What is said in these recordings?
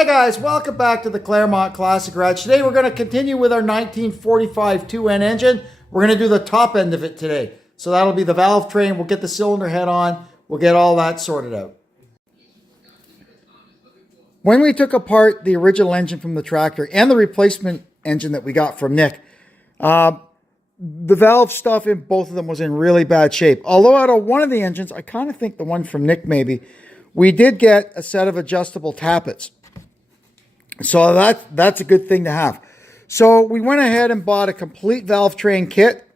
Hey guys, welcome back to the Claremont Classic Garage. Today we're going to continue with our 1945 2N engine. We're going to do the top end of it today. So that'll be the valve train. We'll get the cylinder head on. We'll get all that sorted out. When we took apart the original engine from the tractor and the replacement engine that we got from Nick, the valve stuff in both of them was in really bad shape. Although out of one of the engines, I kind of think the one from Nick maybe, we did get a set of adjustable tappets. So that's a good thing to have. So we went ahead and bought a complete valve train kit.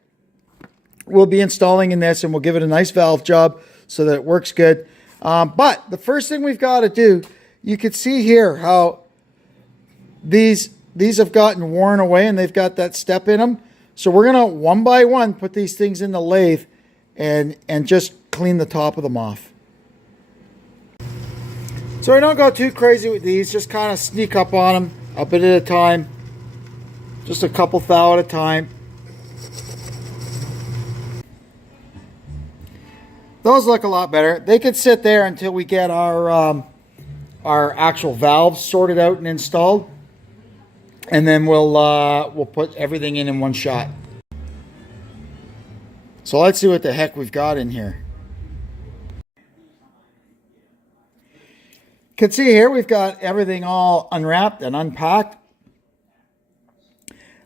We'll be installing in this and we'll give it a nice valve job so that it works good. But the first thing we've got to do, you can see here how these have gotten worn away and they've got that step in them. So we're going to one by one put these things in the lathe and just clean the top of them off. So I don't go too crazy with these, just kind of sneak up on them a bit at a time. Just a couple thou at a time. Those look a lot better. They could sit there until we get our actual valves sorted out and installed. And then we'll put everything in one shot. So let's see what the heck we've got in here. You can see here we've got everything all unwrapped and unpacked.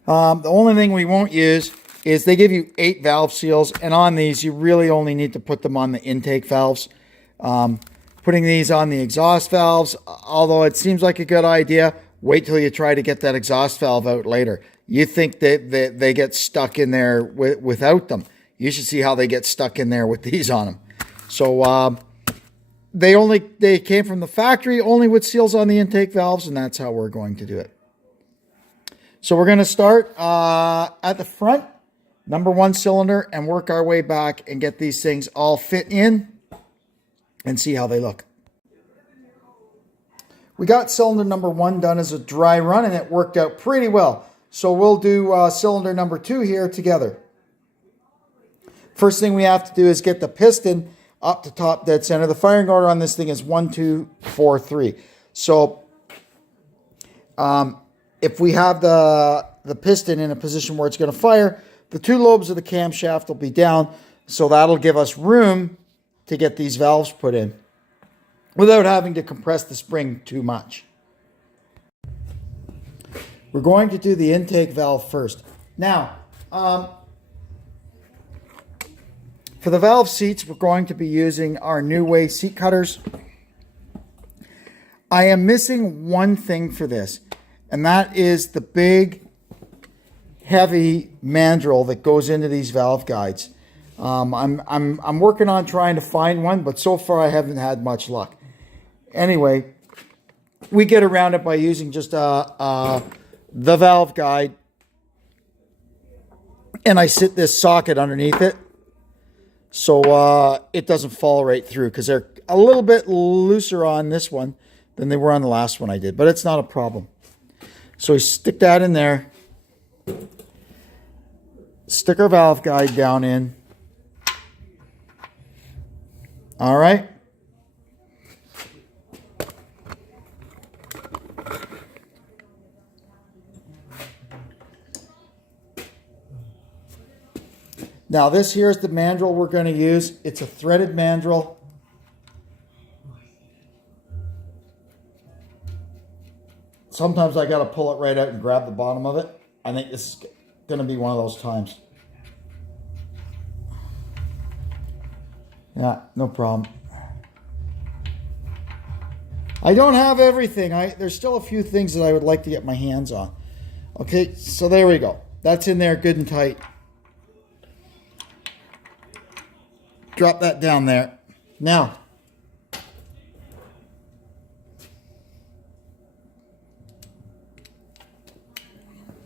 The only thing we won't use is they give you 8 valve seals, and on these you really only need to put them on the intake valves. Putting these on the exhaust valves, although it seems like a good idea, wait till you try to get that exhaust valve out later. You think that they get stuck in there without them. You should see how they get stuck in there with these on them. So they came from the factory only with seals on the intake valves, and that's how we're going to do it. So we're going to start at the front, number 1 cylinder, and work our way back and get these things all fit in and see how they look. We got cylinder number 1 done as a dry run, and it worked out pretty well. So we'll do cylinder number 2 here together. First thing we have to do is get the piston up to top dead center. The firing order on this thing is 1, 2, 4, 3. So if we have the piston in a position where it's going to fire, the 2 lobes of the camshaft will be down. So that'll give us room to get these valves put in without having to compress the spring too much. We're going to do the intake valve first. Now, for the valve seats, we're going to be using our New Way seat cutters. I am missing one thing for this, and that is the big, heavy mandrel that goes into these valve guides. I'm working on trying to find one, but so far I haven't had much luck. Anyway, we get around it by using just the valve guide, and I sit this socket underneath it so it doesn't fall right through, because they're a little bit looser on this one than they were on the last one I did, but it's not a problem. So we stick that in there, stick our valve guide down in. All right. Now this here is the mandrel we're going to use. It's a threaded mandrel. Sometimes I got to pull it right out and grab the bottom of it. I think this is going to be one of those times. Yeah, no problem. I don't have everything. There's still a few things that I would like to get my hands on. Okay, so there we go. That's in there good and tight. Drop that down there. Now,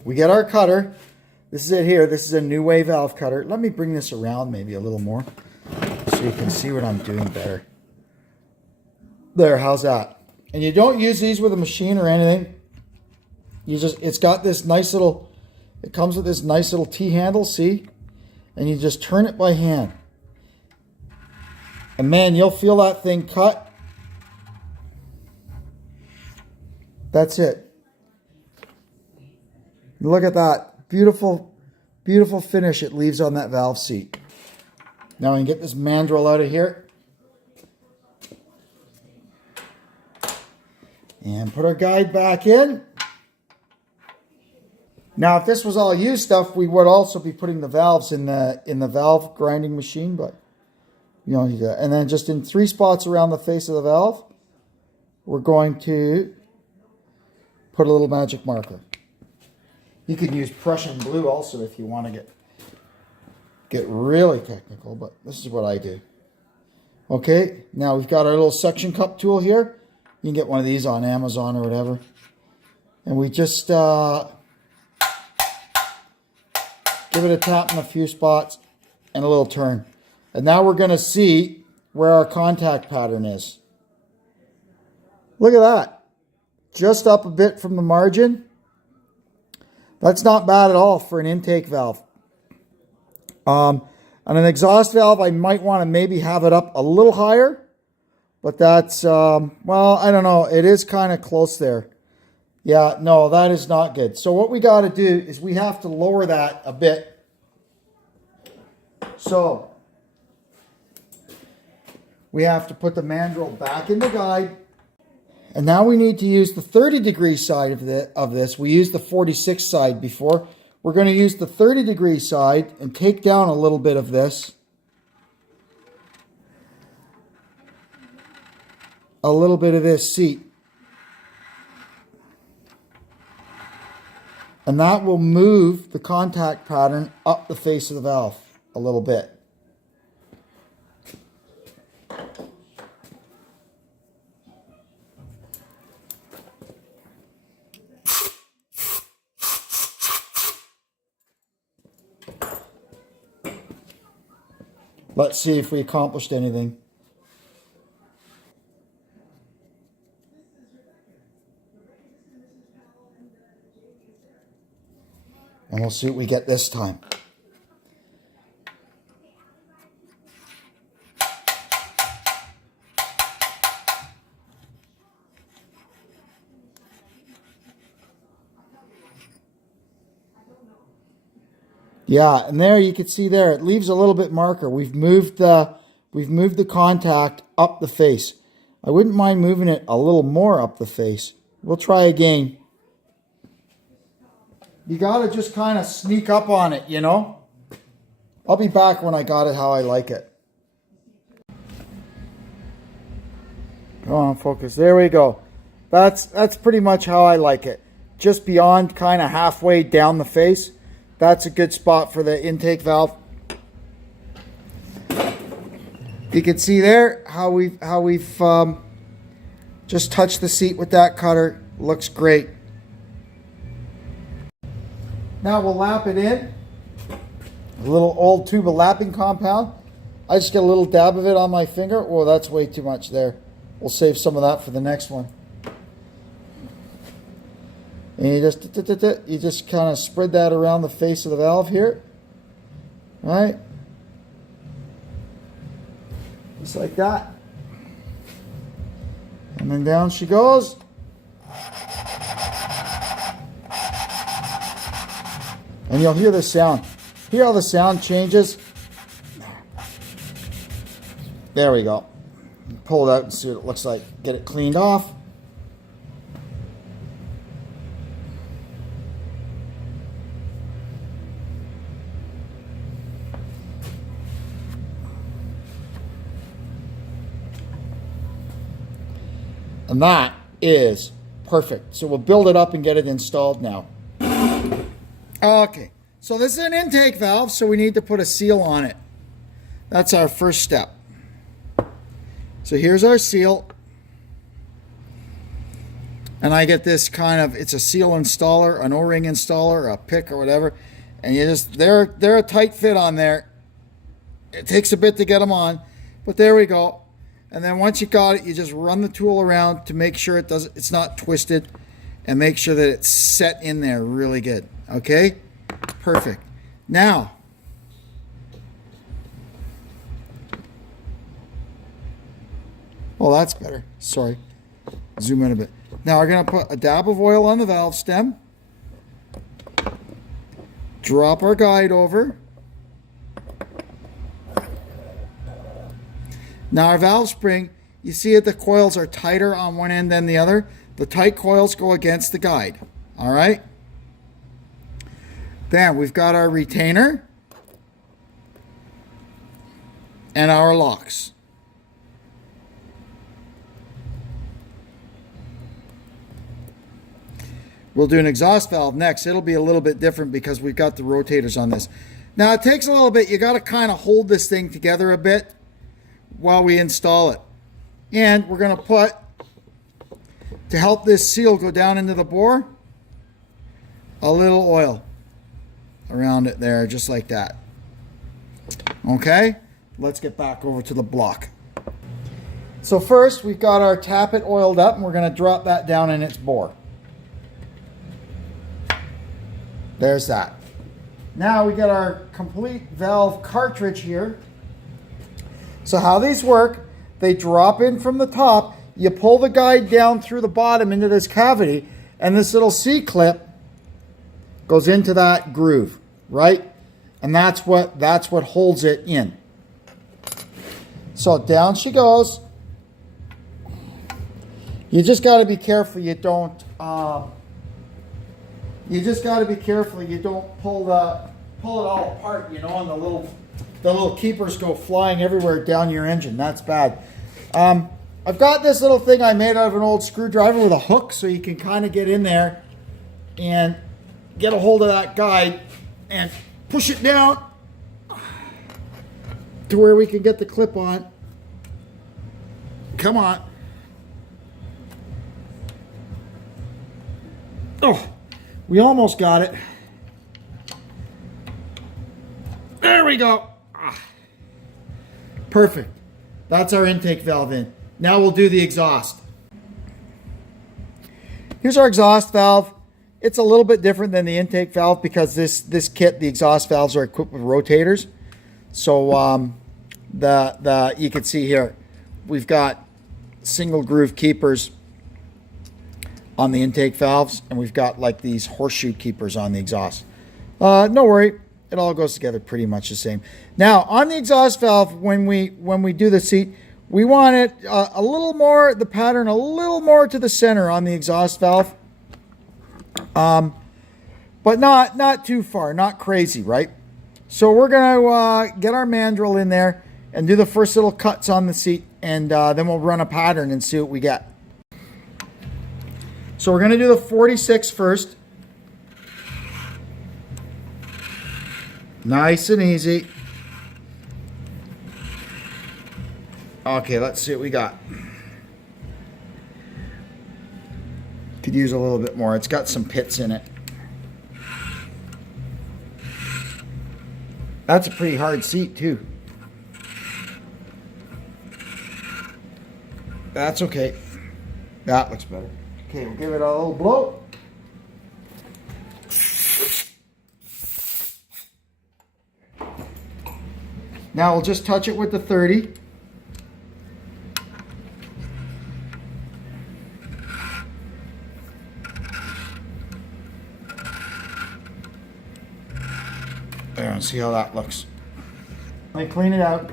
we get our cutter. This is it here. This is a New Way valve cutter. Let me bring this around maybe a little more so you can see what I'm doing better. There, how's that? And you don't use these with a machine or anything. It's got this nice little, it comes with this nice little T-handle, see? And you just turn it by hand. And man, you'll feel that thing cut That's it. Look at that. Beautiful, beautiful finish it leaves on that valve seat. Now we can get this mandrel out of here. And put our guide back in. Now, if this was all used stuff, we would also be putting the valves in the valve grinding machine, but you don't need that. And then just in 3 spots around the face of the valve, we're going to put a little magic marker. You could use Prussian blue also if you want to get really technical, but this is what I do. Okay, now we've got our little suction cup tool here. You can get one of these on Amazon or whatever. And we just give it a tap in a few spots and a little turn. And now we're going to see where our contact pattern is. Look at that. Just up a bit from the margin. That's not bad at all for an intake valve. On an exhaust valve, I might want to maybe have it up a little higher. But that's, well, I don't know. It is kind of close there. Yeah, no, that is not good. So what we got to do is we have to lower that a bit. So we have to put the mandrel back in the guide. And now we need to use the 30-degree side of this. We used the 46 side before. We're going to use the 30-degree side and take down a little bit of this. A little bit of this seat. And that will move the contact pattern up the face of the valve a little bit. Let's see if we accomplished anything. And we'll see what we get this time. Yeah, and there you can see there, it leaves a little bit marker. We've moved the contact up the face. I wouldn't mind moving it a little more up the face. We'll try again. You got to just kind of sneak up on it, you know. I'll be back when I got it how I like it. Come on, focus. There we go. That's pretty much how I like it. Just beyond kind of halfway down the face. That's a good spot for the intake valve. You can see there how we've just touched the seat with that cutter. Looks great. Now we'll lap it in. A little old tube of lapping compound. I just get a little dab of it on my finger. Oh, that's way too much there. We'll save some of that for the next one. And you just kind of spread that around the face of the valve here. Right? Just like that. And then down she goes. And you'll hear the sound. Hear how the sound changes? There we go. Pull it out and see what it looks like. Get it cleaned off. And that is perfect. So we'll build it up and get it installed now. Okay, so this is an intake valve, so we need to put a seal on it. That's our first step. So here's our seal. And I get this kind of, it's a seal installer, an O-ring installer, a pick or whatever. And you just, they're a tight fit on there. It takes a bit to get them on, but there we go. And then once you got it, you just run the tool around to make sure it's not twisted, and make sure that it's set in there really good. Okay? Perfect. Now, oh, that's better. Sorry. Zoom in a bit. Now we're going to put a dab of oil on the valve stem. Drop our guide over. Now our valve spring, you see that the coils are tighter on one end than the other. The tight coils go against the guide. All right. Then we've got our retainer and our locks. We'll do an exhaust valve next. It'll be a little bit different because we've got the rotators on this. Now it takes a little bit. You got to kind of hold this thing together a bit while we install it. And we're going to put, to help this seal go down into the bore, a little oil around it there, just like that. Okay, let's get back over to the block. So first, we've got our tappet oiled up, and we're going to drop that down in its bore. There's that. Now we got our complete valve cartridge here. So how these work, they drop in from the top, you pull the guide down through the bottom into this cavity, and this little C-clip goes into that groove, right? And that's what holds it in. So down she goes. You just got to be careful you don't pull it all apart, you know, and the little keepers go flying everywhere down your engine. That's bad. I've got this little thing I made out of an old screwdriver with a hook, so you can kind of get in there and get a hold of that guide and push it down to where we can get the clip on. Come on. Oh, we almost got it. There we go. Perfect. That's our intake valve in. Now we'll do the exhaust. Here's our exhaust valve. It's a little bit different than the intake valve because this kit, the exhaust valves are equipped with rotators. So you can see here, we've got single groove keepers on the intake valves, and we've got like these horseshoe keepers on the exhaust. No worry, it all goes together pretty much the same. Now on the exhaust valve, when we do the seat, we want it a little more, the pattern a little more to the center on the exhaust valve, but not too far, not crazy, right? So we're gonna get our mandrel in there and do the first little cuts on the seat, and then we'll run a pattern and see what we get. So we're gonna do the 46 first. Nice and easy. Okay, let's see what we got. Could use a little bit more. It's got some pits in it. That's a pretty hard seat too. That's okay. That looks better. Okay, we'll give it a little blow. Now we'll just touch it with the 30. There, and see how that looks. Let me clean it out.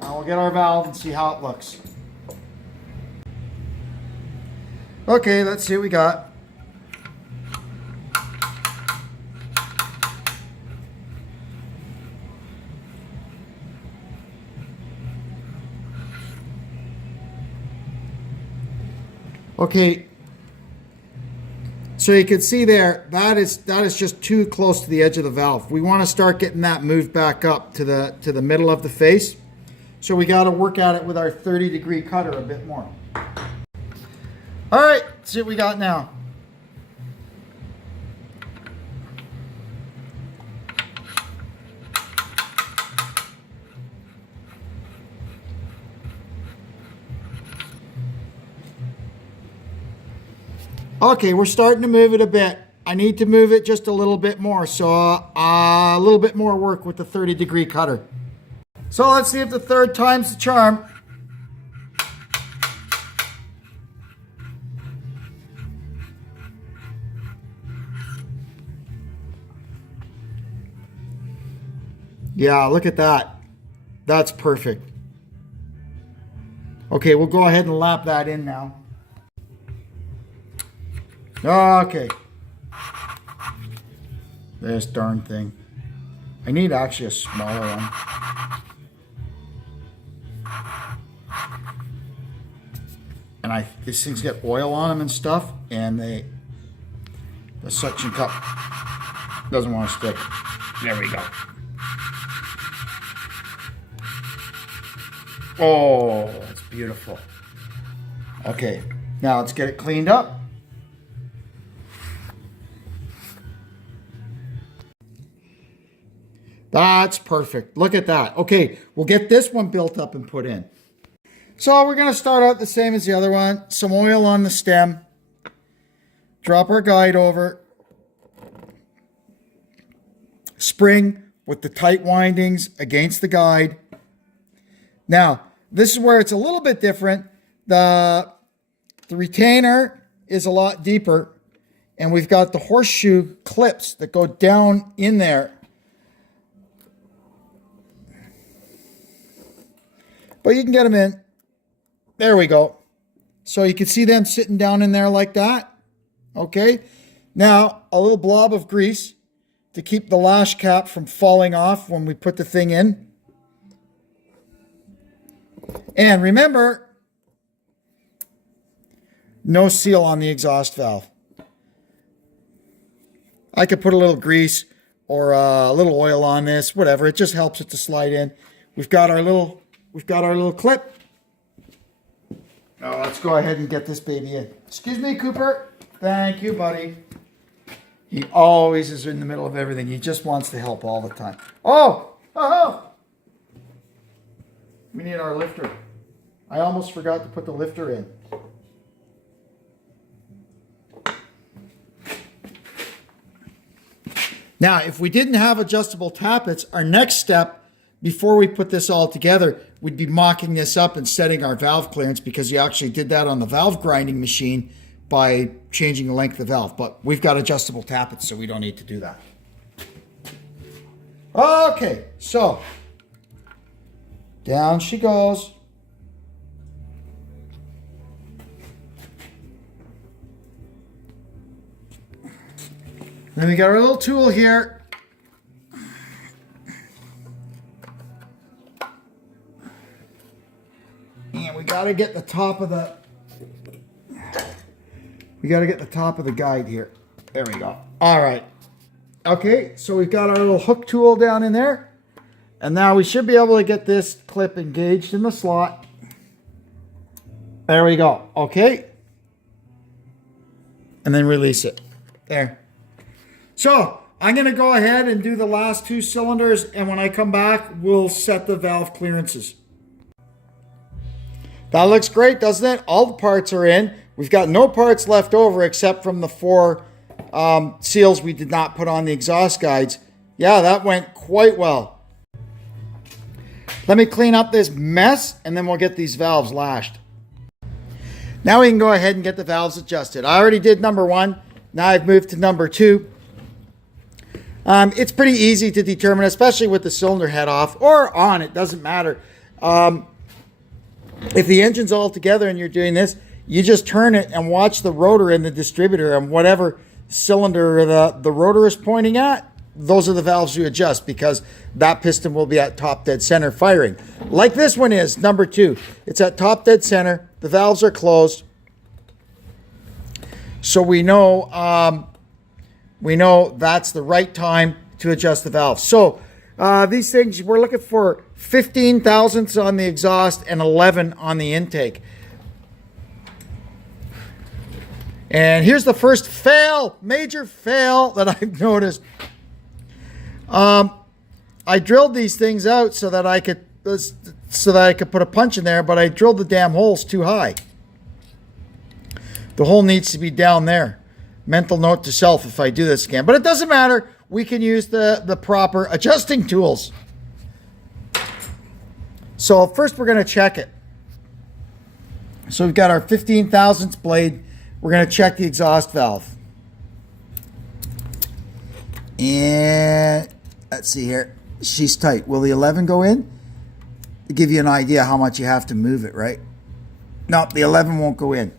Now we'll get our valve and see how it looks. Okay, let's see what we got. Okay, so you can see there, that is just too close to the edge of the valve. We want to start getting that moved back up to the middle of the face. So we got to work at it with our 30-degree cutter a bit more. All right, let's see what we got now. Okay, we're starting to move it a bit. I need to move it just a little bit more. So a little bit more work with the 30-degree cutter. So let's see if the third time's the charm. Yeah, look at that. That's perfect. Okay, we'll go ahead and lap that in now. Okay. This darn thing. I need actually a smaller one. And these things get oil on them and stuff, and the suction cup doesn't want to stick. There we go. Oh, that's beautiful. Okay, now let's get it cleaned up. That's perfect. Look at that. Okay, we'll get this one built up and put in. So we're going to start out the same as the other one. Some oil on the stem. Drop our guide over. Spring with the tight windings against the guide. Now, this is where it's a little bit different. The retainer is a lot deeper, and we've got the horseshoe clips that go down in there. But you can get them in. There we go. So you can see them sitting down in there like that. Okay. Now, a little blob of grease to keep the lash cap from falling off when we put the thing in. And remember, no seal on the exhaust valve. I could put a little grease or a little oil on this, whatever. It just helps it to slide in. We've got our little clip. Now let's go ahead and get this baby in. Excuse me, Cooper. Thank you, buddy. He always is in the middle of everything. He just wants to help all the time. Oh! We need our lifter. I almost forgot to put the lifter in. Now, if we didn't have adjustable tappets, our next step before we put this all together, we'd be mocking this up and setting our valve clearance, because you actually did that on the valve grinding machine by changing the length of the valve. But we've got adjustable tappets, so we don't need to do that. Okay, so down she goes. Then we got our little tool here. And we got to get the top of the guide here. There we go. All right. Okay, so we've got our little hook tool down in there. And now we should be able to get this clip engaged in the slot. There we go. Okay. And then release it. There. So I'm going to go ahead and do the last two cylinders, and when I come back, we'll set the valve clearances. That looks great, doesn't it? All the parts are in. We've got no parts left over except from the 4 seals we did not put on the exhaust guides. Yeah, that went quite well. Let me clean up this mess, and then we'll get these valves lashed. Now we can go ahead and get the valves adjusted. I already did number 1. Now I've moved to number 2. It's pretty easy to determine, especially with the cylinder head off or on, it doesn't matter. If the engine's all together and you're doing this, you just turn it and watch the rotor in the distributor, and whatever cylinder the rotor is pointing at, those are the valves you adjust, because that piston will be at top dead center firing. Like this one is, number 2. It's at top dead center. The valves are closed. So we know that's the right time to adjust the valves. So these things, we're looking for 15 thousandths on the exhaust and 11 on the intake. And here's the first fail, major fail that I've noticed. I drilled these things out so that I could put a punch in there, but I drilled the damn holes too high. The hole needs to be down there. mental note to self if I do this again. But it doesn't matter. We can use the proper adjusting tools. So first we're going to check it. So we've got our 15 thousandths blade. We're going to check the exhaust valve. And let's see here. She's tight. Will the 11 go in? To give you an idea how much you have to move it, right? No, the 11 won't go in.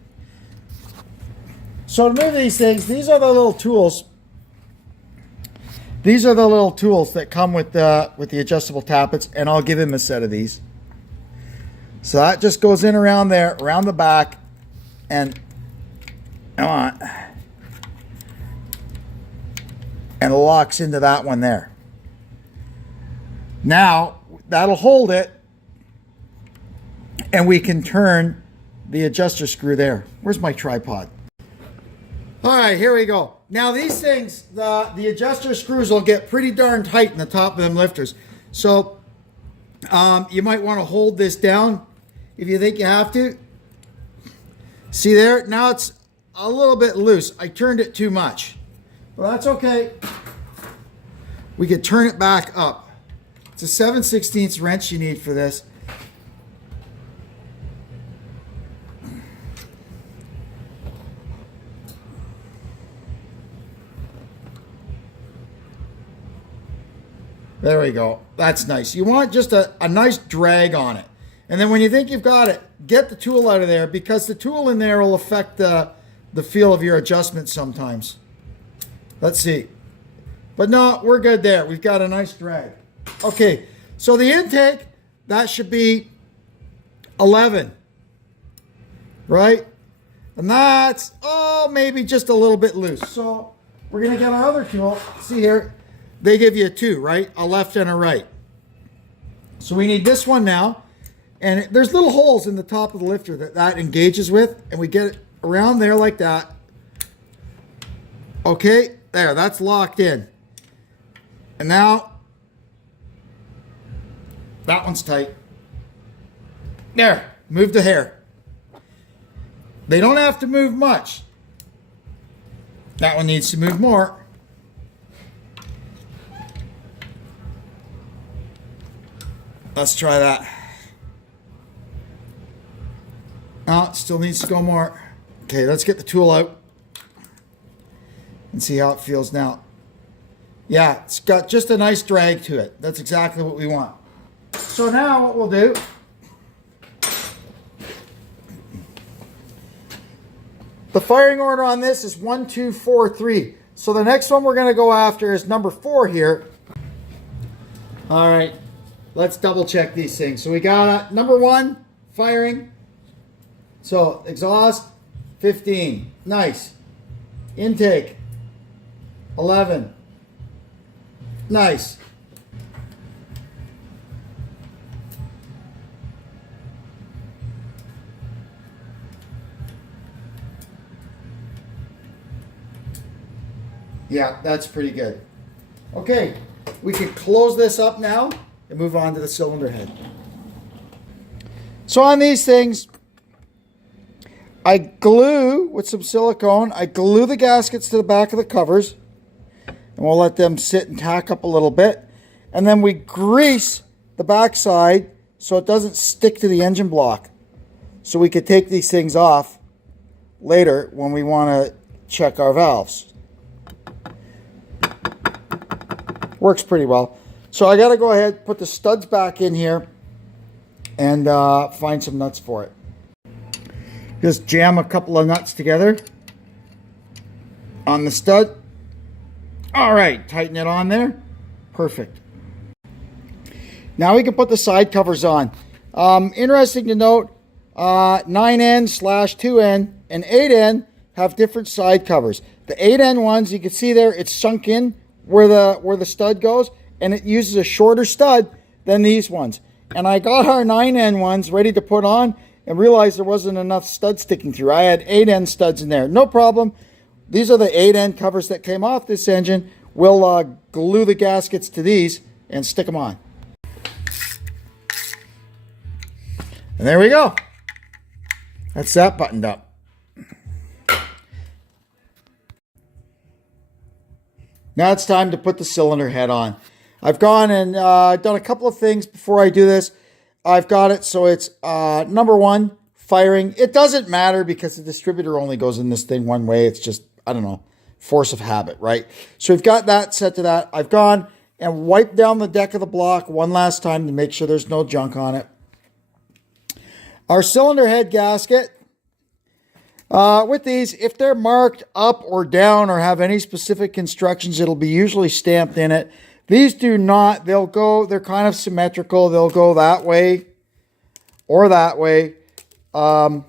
So to move these things, these are the little tools. These are the little tools that come with the adjustable tappets, and I'll give him a set of these. So that just goes in around there, around the back, and come on, and locks into that one there. Now that'll hold it, and we can turn the adjuster screw there. Where's my tripod? All right, here we go. Now these things, the adjuster screws will get pretty darn tight in the top of them lifters. So you might want to hold this down if you think you have to. See there? Now it's a little bit loose. I turned it too much. Well, that's okay. We could turn it back up. It's a 7/16 wrench you need for this. There we go. That's nice. You want just a nice drag on it. And then when you think you've got it, get the tool out of there, because the tool in there will affect the feel of your adjustment sometimes. Let's see. But no, we're good there. We've got a nice drag. Okay, so the intake, that should be 11. Right? And that's, maybe just a little bit loose. So we're going to get our other tool. See here. They give you two, right? A left and a right. So we need this one now. And there's little holes in the top of the lifter that engages with. And we get it around there like that. Okay, there, that's locked in. And now, that one's tight. There, move the hair. They don't have to move much. That one needs to move more. Let's try that. Oh, it still needs to go more. Okay, let's get the tool out and see how it feels now. Yeah, it's got just a nice drag to it. That's exactly what we want. So now what we'll do, the firing order on this is 1, 2, 4, 3. So the next one we're going to go after is number 4 here. All right. Let's double check these things. So we got number 1, firing. So exhaust, 15. Nice. Intake, 11. Nice. Yeah, that's pretty good. Okay, we can close this up now and move on to the cylinder head. So on these things, I glue with some silicone. I glue the gaskets to the back of the covers, and we'll let them sit and tack up a little bit. And then we grease the backside so it doesn't stick to the engine block. So we could take these things off later when we want to check our valves. Works pretty well. So I got to go ahead, put the studs back in here, and find some nuts for it. Just jam a couple of nuts together on the stud. All right, tighten it on there. Perfect. Now we can put the side covers on. Interesting to note, 9N/2N and 8N have different side covers. The 8N ones, you can see there, it's sunk in where the stud goes, and it uses a shorter stud than these ones. And I got our 9N ones ready to put on and realized there wasn't enough stud sticking through. I had 8N studs in there. No problem. These are the 8N covers that came off this engine. We'll glue the gaskets to these and stick them on. And there we go. That's that buttoned up. Now it's time to put the cylinder head on. I've gone and done a couple of things before I do this. I've got it so it's number one, firing. It doesn't matter because the distributor only goes in this thing one way. It's just, I don't know, force of habit, right? So we've got that set to that. I've gone and wiped down the deck of the block one last time to make sure there's no junk on it. Our cylinder head gasket. With these, if they're marked up or down or have any specific instructions, it'll be usually stamped in it. These do not. They're kind of symmetrical. They'll go that way or that way. We're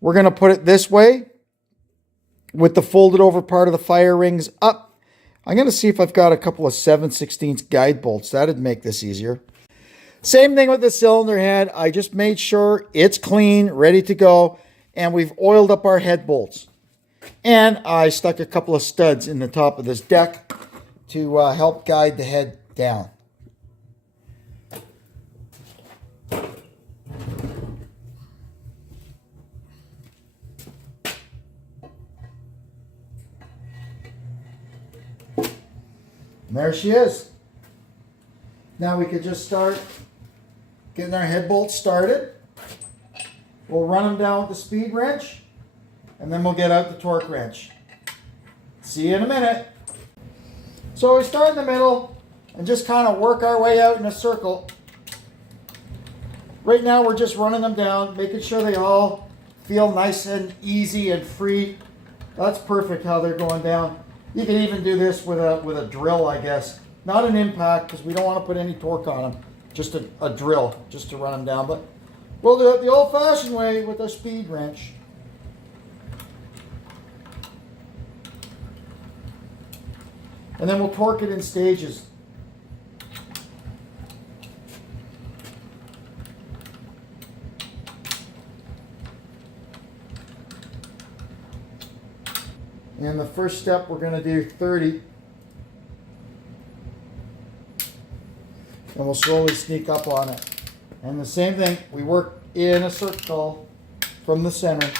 going to put it this way with the folded over part of the fire rings up. I'm going to see if I've got a couple of 7/16 guide bolts. That'd make this easier. Same thing with the cylinder head. I just made sure it's clean, ready to go. And we've oiled up our head bolts. And I stuck a couple of studs in the top of this deck to help guide the head down. And there she is. Now we could just start getting our head bolts started. We'll run them down with the speed wrench, and then we'll get out the torque wrench. See you in a minute. So we start in the middle and just kind of work our way out in a circle. Right now we're just running them down, making sure they all feel nice and easy and free. That's perfect how they're going down. You can even do this with a drill, I guess. Not an impact because we don't want to put any torque on them. Just a drill, just to run them down. But we'll do it the old-fashioned way with a speed wrench. And then we'll torque it in stages. And the first step, we're going to do 30. And we'll slowly sneak up on it. And the same thing, we work in a circle from the center.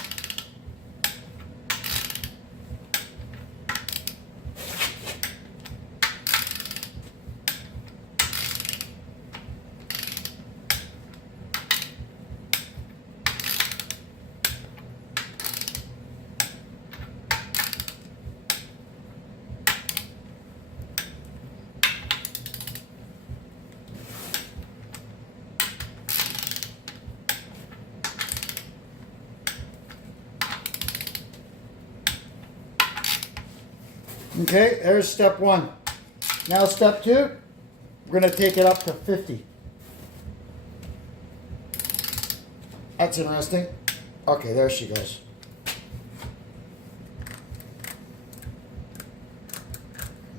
Okay, there's step one. Now step two, we're going to take it up to 50. That's interesting. Okay, there she goes.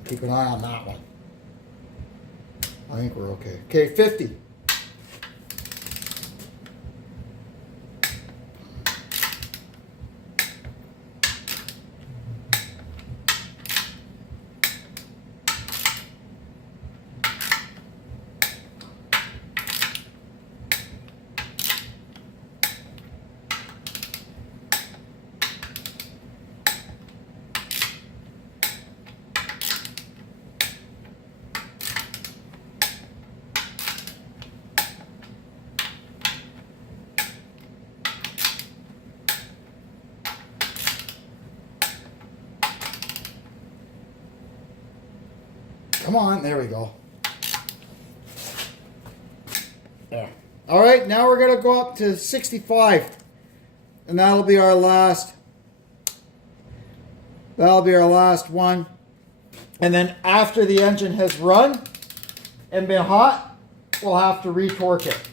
Keep an eye on that one. I think we're okay. Okay, 50. Come on, there we go. There. All right, now we're going to go up to 65. And that'll be our last. That'll be our last one. And then after the engine has run and been hot, we'll have to re-torque it.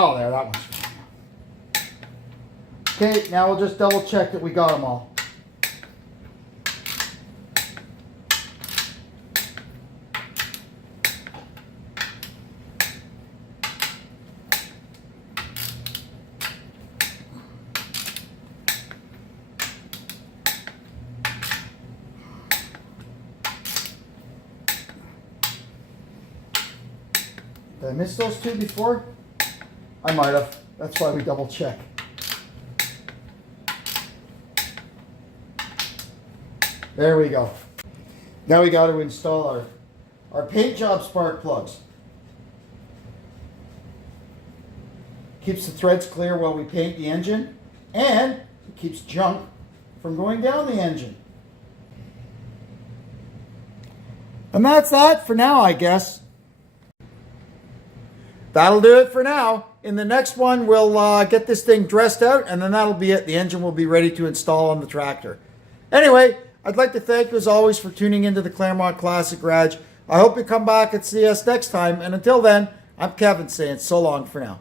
Oh, there, that one's fine. Okay, now we'll just double check that we got them all. Did I miss those two before? I might have. That's why we double check. There we go. Now we got to install our paint job spark plugs. Keeps the threads clear while we paint the engine, and it keeps junk from going down the engine. And that's that for now, I guess. That'll do it for now. In the next one, we'll get this thing dressed out, and then that'll be it. The engine will be ready to install on the tractor. Anyway, I'd like to thank you as always for tuning into the Claremont Classic Garage. I hope you come back and see us next time. And until then, I'm Kevin saying so long for now.